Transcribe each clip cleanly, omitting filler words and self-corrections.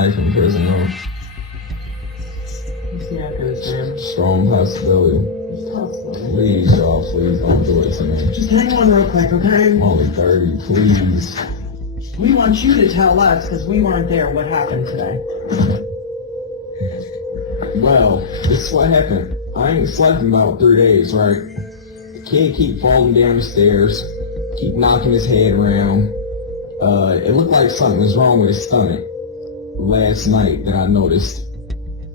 life in prison, though. Yeah, good, Strong possibility. Please, y'all, please don't do it to me. Just hang on real quick, okay? I'm only 30, please. We want you to tell us, because we weren't there, what happened today. Well, this is what happened. I ain't slept in about 3 days, right? The kid keep falling down the stairs, keep knocking his head around. It looked like something was wrong with his stomach last night that I noticed.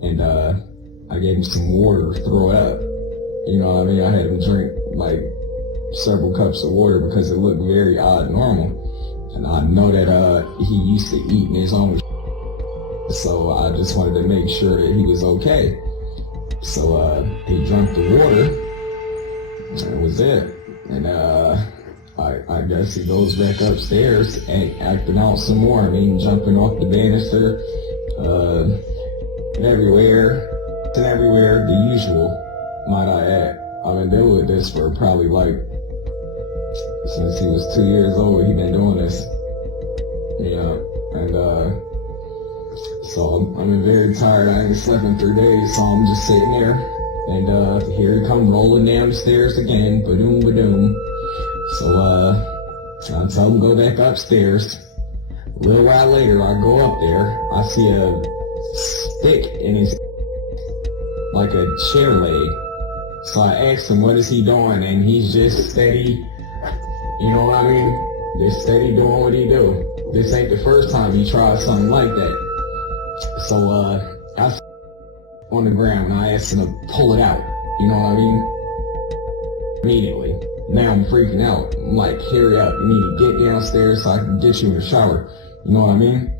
And I gave him some water to throw it up. You know what I mean? I had him drink like several cups of water because it looked very odd normal. And I know that he used to eat in his own, so I just wanted to make sure that he was okay. So he drank the water, and that was it. And I guess he goes back upstairs and acting out some more. I mean, jumping off the banister, everywhere, the usual, might I add. I've been dealing with this for probably since he was 2 years old. He been doing this. Yeah, and so I'm very tired. I ain't slept in 3 days, so I'm just sitting there, and here he come rolling down the stairs again, ba-doom, ba-doom. So I tell him go back upstairs. A little while later, I go up there. I see a stick in his, like a chair leg. So I asked him, what is he doing? And he's just steady, you know what I mean? Just steady doing what he do. This ain't the first time he tried something like that. So I on the ground and I asked him to pull it out. You know what I mean? Immediately. Now I'm freaking out. I'm like, hurry up. You need to get downstairs so I can get you in the shower. You know what I mean?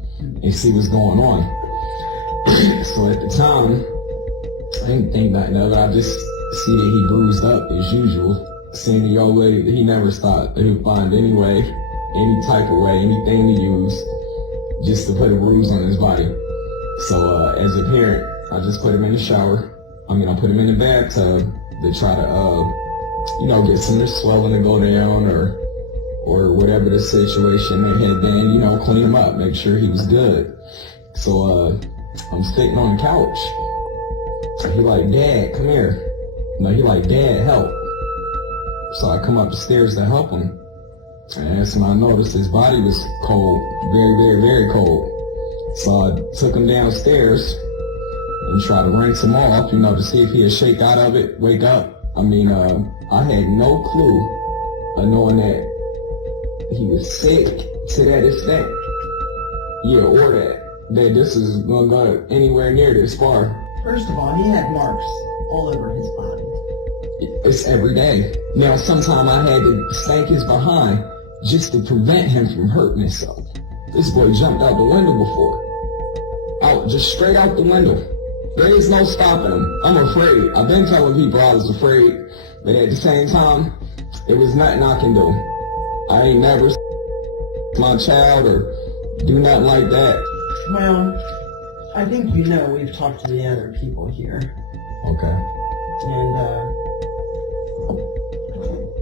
And see what's going on. So at the time, I didn't think nothing of it. I just see that he bruised up as usual. Seeing the old lady, he never stopped. He would find any way, any type of way, anything to use just to put a bruise on his body. So as a parent, I just put him in the shower. I put him in the bathtub to try to, get some of the swelling to go down or whatever the situation may have been, clean him up, make sure he was good. So I'm sitting on the couch. He like, Dad, come here. No, he like, Dad, help. So I come up the stairs to help him. And that's when I noticed his body was cold, very, very, very cold. So I took him downstairs and tried to rinse him off, to see if he'd shake out of it, wake up. I had no clue of knowing that he was sick to that extent. Yeah, or that this is going to go anywhere near this far. First of all, he had marks all over his body. It's every day. Now, sometime I had to spank his behind just to prevent him from hurting himself. This boy jumped out the window before. Just straight out the window. There is no stopping him. I'm afraid. I've been telling people I was afraid, but at the same time, it was nothing I can do. I ain't never my child or do nothing like that. Well, I think we've talked to the other people here. Okay.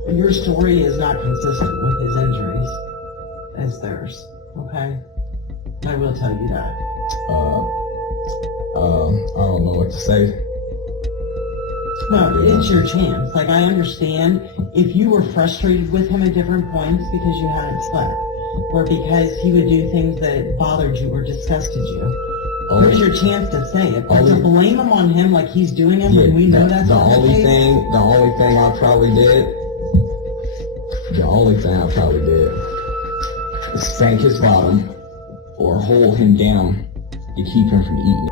And your story is not consistent with his injuries as theirs, okay? I will tell you that. I don't know what to say. No, it's your chance. I understand if you were frustrated with him at different points because you hadn't slept, or because he would do things that bothered you or disgusted you. Here's your chance to say it. But to blame him on him like he's doing it when we know that's not the case. The only thing I probably did is spank his bottom or hold him down to keep him from eating.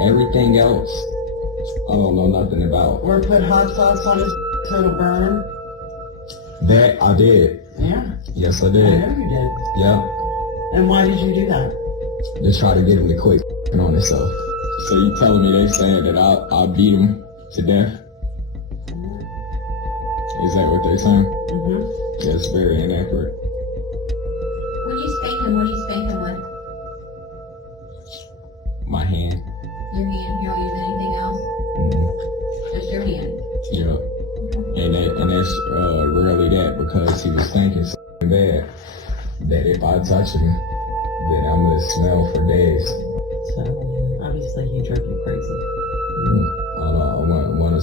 Everything else, I don't know nothing about. Or put hot sauce on his so it'll burn. That I did. Yeah. Yes, I did. I know you did. Yep. And why did you do that? To try to get him to quit on himself. So you telling me they saying that I beat him to death? Is that what they're saying? Mm-hmm. That's very inaccurate. When you spank him, what do you spank him with? My hand. Your hand. You don't use anything else? Mm-hmm. Just your hand? Yeah. And that's really that because he was thinking so bad that if I touch him, then I'm going to smell for days.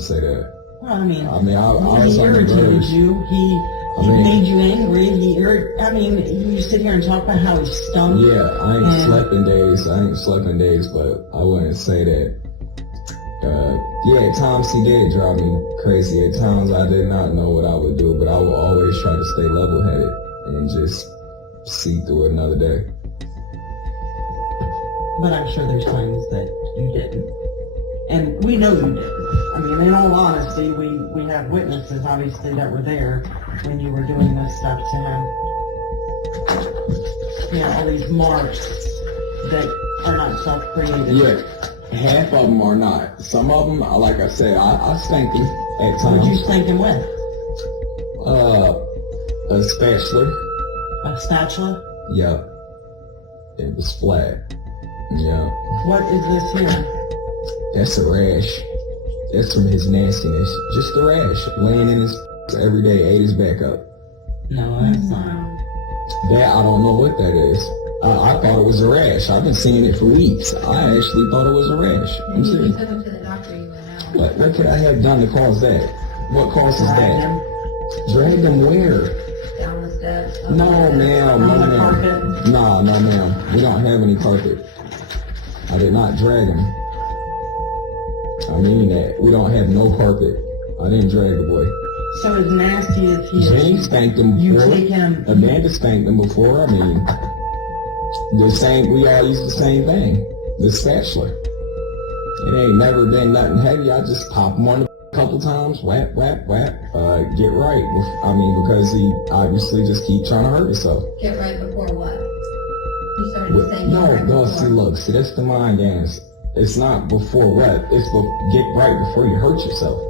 say that. Well, I mean, I he was on the irritated road. you. He made you angry. You sit here and talk about how he stunk. Yeah, I ain't slept in days, but I wouldn't say that. Yeah, at times he did drive me crazy. At times I did not know what I would do, but I would always try to stay level-headed and just see through it another day. But I'm sure there's times that you didn't. And we know you didn't. I mean, in all honesty, we have witnesses, obviously, that were there when you were doing this stuff to him. You know, all these marks that are not self-created. Yeah, half of them are not. Some of them, like I said, I spanked them at times. What did you spank him with? A spatula. A spatula? Yeah. It was flat. Yeah. What is this here? That's a rash. That's from his nastiness. Just a rash. Laying in his every day, ate his back up. No, that's not. That, I don't know what that is. I thought it was a rash. I've been seeing it for weeks. I actually thought it was a rash. I'm Maybe you serious. took him to the doctor, you went out. What could I have done to cause that? What causes Drag that? him Drag them where? Down the steps. up No, the steps. ma'am. No, on the ma'am. carpet. No, ma'am. We don't have any carpet. I did not drag him. I mean that. We don't have no carpet. I didn't drag the boy. So as nasty as he Jane is, spanked him you before. take him. Amanda spanked him before. I mean, the same. We all use the same thing. The spatula. It ain't never been nothing heavy. I just pop him on a couple times. Whap, whap, whap. Get right. I mean, because he obviously just keep trying to hurt himself. Get right before what? You started saying get right No, before. see, look, that's the mind games. It's not before what? It's get right before you hurt yourself.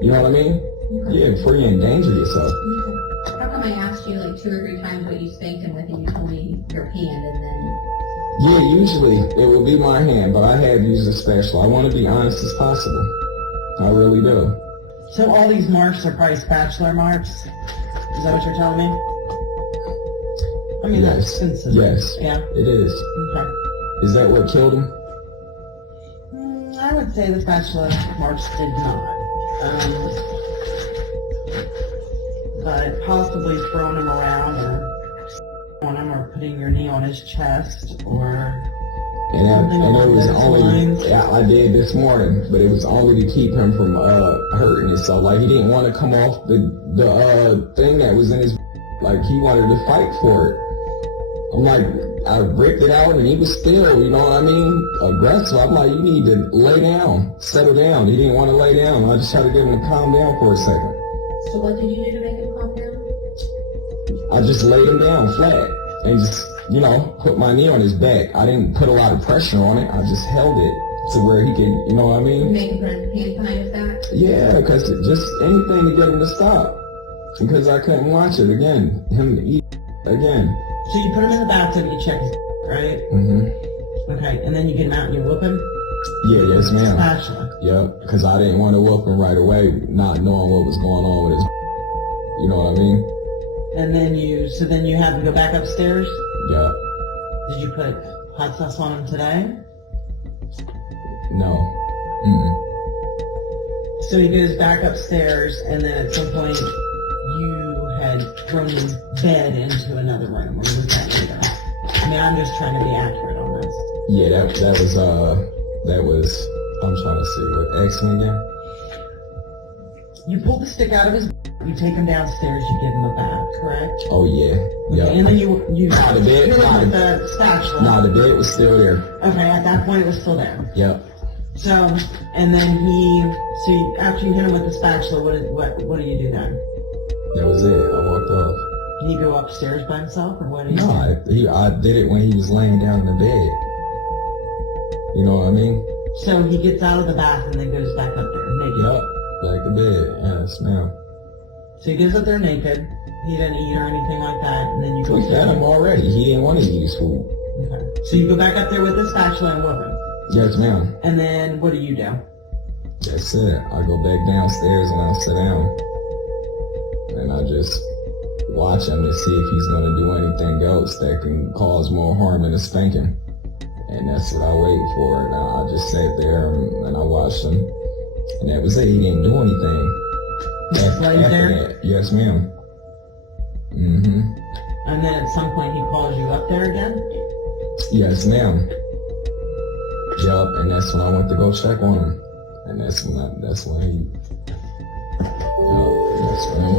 You know what I mean? Yeah, before you endanger yourself. Okay. How come I asked you like 2 or 3 times what you spanked him with and you told me your hand and then... Yeah, usually it would be my hand, but I have used a spatula. I want to be honest as possible. I really do. So all these marks are probably spatula marks? Is that what you're telling me? I mean, Yes. that's consistent. Yes. Yeah. It is. Okay. Is that what killed him? I would say the spatula marks did not. But possibly throwing him around or on him or putting your knee on his chest or And something it along was those only, lines. yeah, I did this morning, but it was only to keep him from hurting himself. Like, he didn't want to come off the thing that was in his, like, he wanted to fight for it. I'm like, I ripped it out and he was still, you know what I mean, aggressive. I'm like, you need to lay down, settle down. He didn't want to lay down. I just tried to get him to calm down for a second. So what did you do to make him calm down? I just laid him down flat and just, you know, put my knee on his back. I didn't put a lot of pressure on it. I just held it to where he could, you know what I You mean? made him put his hand behind his back? Yeah, because just anything to get him to stop. Because I couldn't watch it again. Him eat again. So you put him in the bathtub, you check his right? Mm-hmm. Okay, and then you get him out and you whoop him? Yeah, yes, ma'am. Spatula. Yep, because I didn't want to whoop him right away, not knowing what was going on with his. You know what I mean? And then you have him go back upstairs? Yep. Did you put hot sauce on him today? No. Mm-mm. So he goes back upstairs, and then at some point you had thrown his bed into another room, or was that later? I mean, I'm just trying to be accurate on this. Yeah, that was. I'm trying to see what. Ask me again. You pull the stick out of his. You take him downstairs. You give him a bath, correct? Oh yeah. Okay, Yep. and then you Nah, the bed- hit him nah, with the- the spatula. No, the bed was still there. Okay, at that point it was still there. Yep. So, and then after you hit him with the spatula, what do you do then? That was it. I walked off. Did he go upstairs by himself, or what did he No, do? I did it when he was laying down in the bed. You know what I mean? So he gets out of the bath and then goes back up there naked. Yep. Back to bed. Yes, ma'am. So he goes up there naked. He didn't eat or anything like that, and then you go We up fed there. him already. He didn't want to eat his food. Okay. So you go back up there with the spatula and whoop him. Yes, ma'am. And then what do you do? That's it. I go back downstairs and I sit down. And I just watch him to see if he's going to do anything else that can cause more harm than a spanking. And that's what I wait for. And I just sat there and I watched him. And that was it. He didn't do anything. After there? That, yes, ma'am. Mm-hmm. And then at some point he calls you up there again? Yes, ma'am. Yup, and that's when I went to go check on him. And that's when he, that's when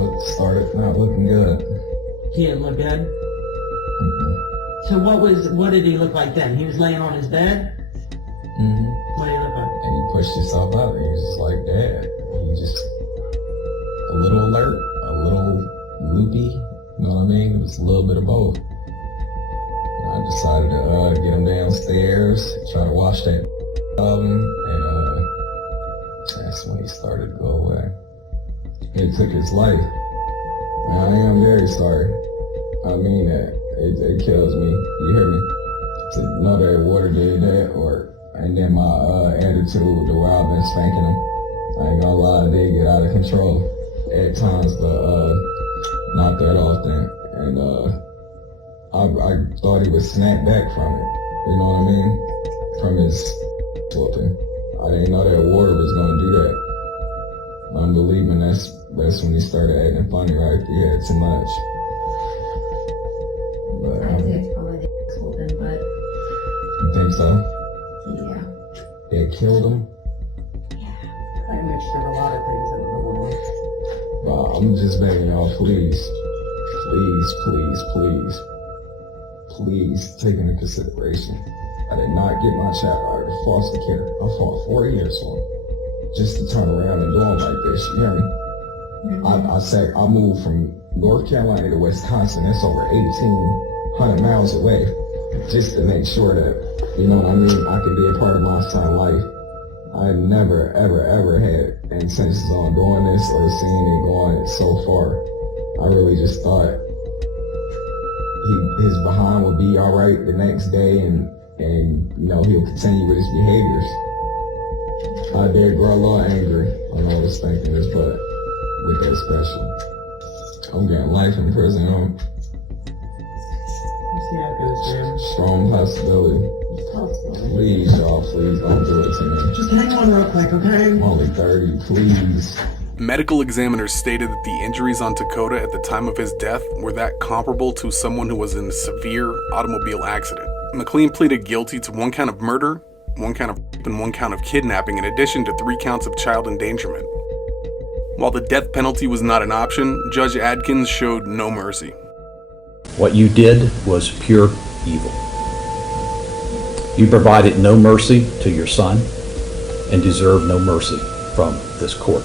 it started not looking good. He didn't look good? Mm-hmm. So what did he look like then? He was laying on his bed? Mm-hmm. What did he look like? And he pushed himself out. He was just like that. He just a little alert, a little loopy. You know what I mean? It was a little bit of both. I decided to get him downstairs, try to wash that of him, and that's when he started to go away. It took his life. And I am very sorry. I mean that. It kills me. You hear me? To know that water did that, and then my attitude, the way I've been spanking him. I ain't gonna lie, I did get out of control at times, but not that often. And I thought he would snap back from it. You know what I mean? From his whooping. I didn't know that water was gonna do that. I'm believing that's when he started acting funny, right? He had too much. But, I'd say it's probably the ass whooping, but you think so? yeah. That killed him? A mixture of a lot of things that were going on. Well, I'm just begging y'all, please, take into consideration. I did not get my child out of foster care. I fought 4 years for him. Just to turn around and do him like this, you hear me? Mm-hmm. I moved from North Carolina to Wisconsin. That's over 1,800 miles away, just to make sure that, you know what I mean, I could be a part of my son's life. I never, ever had intentions on doing this or seeing it going so far. I really just thought his behind would be all right the next day, and you know, he'll continue with his behaviors. I did grow a little angry when I was thinking this, but with that special, I'm getting life in prison. We'll see how it goes, Jim. Strong possibility. Please, y'all, please don't do it to me. Just hang on real quick, okay? I'm only 30, please. Medical examiners stated that the injuries on Dakota at the time of his death were that comparable to someone who was in a severe automobile accident. McLean pleaded guilty to 1 count of murder, 1 count of rape, and 1 count of kidnapping, in addition to 3 counts of child endangerment. While the death penalty was not an option, Judge Adkins showed no mercy. What you did was pure evil. You provided no mercy to your son and deserve no mercy from this court.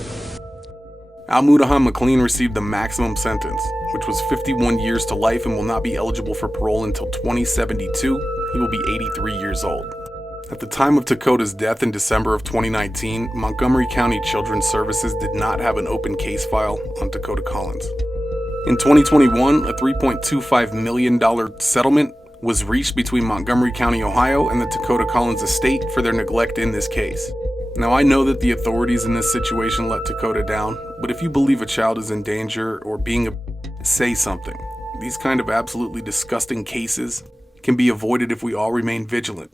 Al-Mudahan McLean received the maximum sentence, which was 51 years to life, and will not be eligible for parole until 2072. He will be 83 years old. At the time of Dakota's death in December of 2019, Montgomery County Children's Services did not have an open case file on Dakota Collins. In 2021, a $3.25 million settlement was reached between Montgomery County, Ohio, and the Dakota Collins estate for their neglect in this case. Now, I know that the authorities in this situation let Dakota down, but if you believe a child is in danger or say something. These kind of absolutely disgusting cases can be avoided if we all remain vigilant.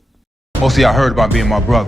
Mostly I heard about being my brother.